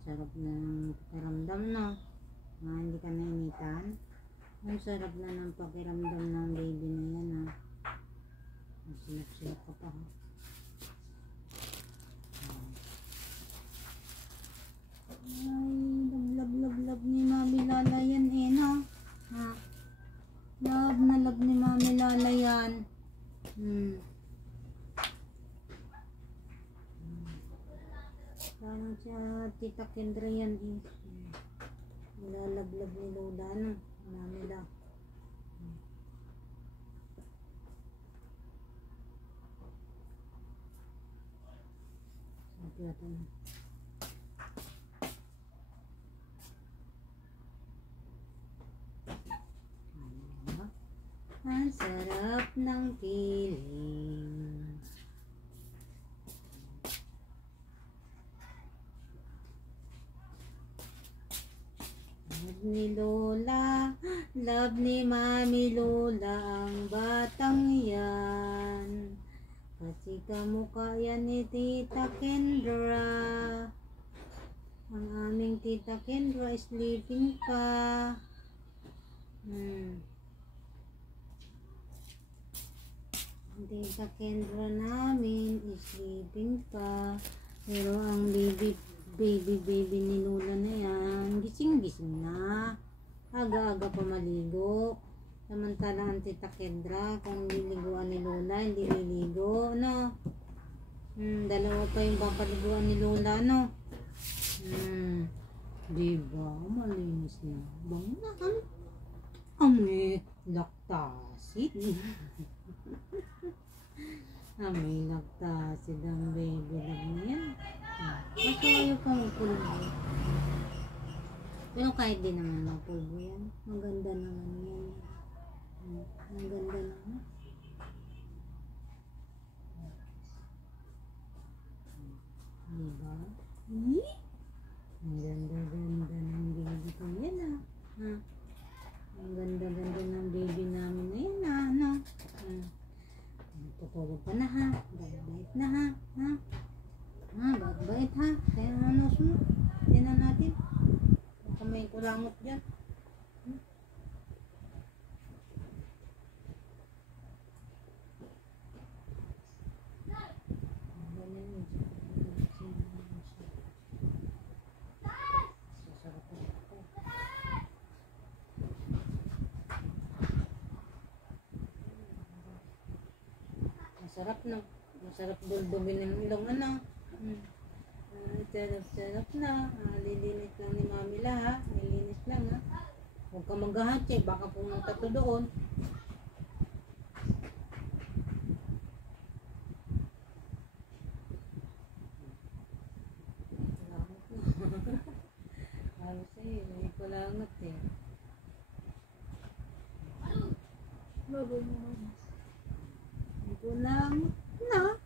sarap na ng pakiramdam, no? Hindi ka nainitan. Ang sarap na ng pakiramdam ng baby na yan, ha? Sinap-sinap ka pa, ha? Ay, love ni Mami Lala yan, eh, no? Ha? Love ni Mami Lala yan. Parang siya Tita Kendra yan, eh. Nilalablab ni Lola, no? Mami Lala. Ang sarap ng piling. Love ni Lola, love ni Mami Lola ang batang yan. Kasi kamukha yan ni Tita Kendra. Ang aming Tita Kendra is sleeping pa. Ang Tita Kendra namin is sleeping pa. Pero ang baby ni Lola na yan, gising-gising na. Aga-aga pa maligo. Samantalang ang Tita Kendra, kung liliguan ni Lola, hindi liligo, no? Dalawa pa yung papaliguan ni Lola, no? Diba? Malinis na. Bang na, amoy laktasid. Amoy laktasid ang baby lang na yan. Mas ayaw pa magpulbo. Pero kahit di naman magpulbo yan. Maganda naman yan. Ang ganda naman. Diba? Ang ganda-ganda ng baby ko yan, ah. Ang ganda-ganda ng baby namin na yan, ah. Ano? Tutulog pa na, ha? Bait-bait na, ha? Bait-bait, ha? Kaya ano mo? Tingnan natin. Baka may kulangot dyan. Masarap na. Masarap duldugin ng ilong, ano. Sarap na. Lilinis lang ni Mami La, ha. Lilinis lang, ha. Huwag ka maghahatse. Baka pumunta to doon. Halos eh. May kulangot eh. Bago mo. Kulangot na.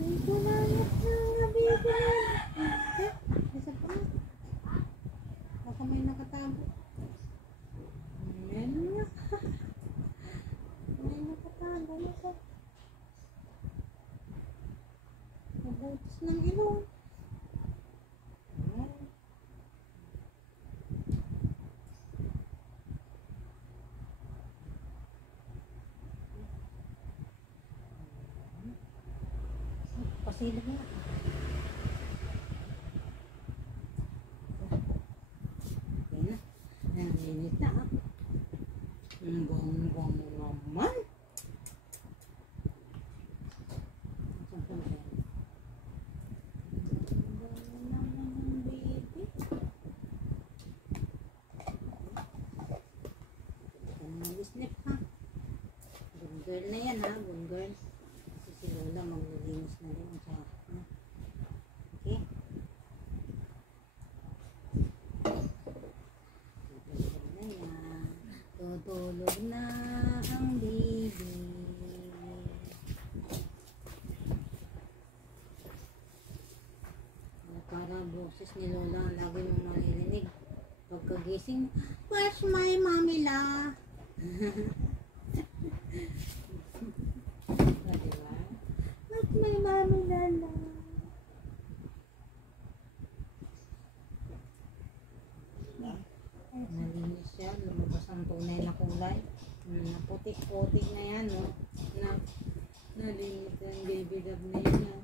Kulangot na. Baby. Isa pa. Baka may nakatago. Ayan na. May nakatago. Nabutas ng ilong. Pasilip na. Okay na. Nainit na, ha. Ang bang-bang naman. Saan ka na yan? Ang bang naman, baby. Ang mag-snip, ha. Good girl na yan, ha. Good girl. Si Lola maglilinis na rin sa okay. Tutulog na yan. Tutulog na ang baby. Para boses ni Lola lagi mong maririnig pagkagising. Where's my Mami La? May Mami Lala. putik-putik na yan, no? Nalimit yung baby love na yan.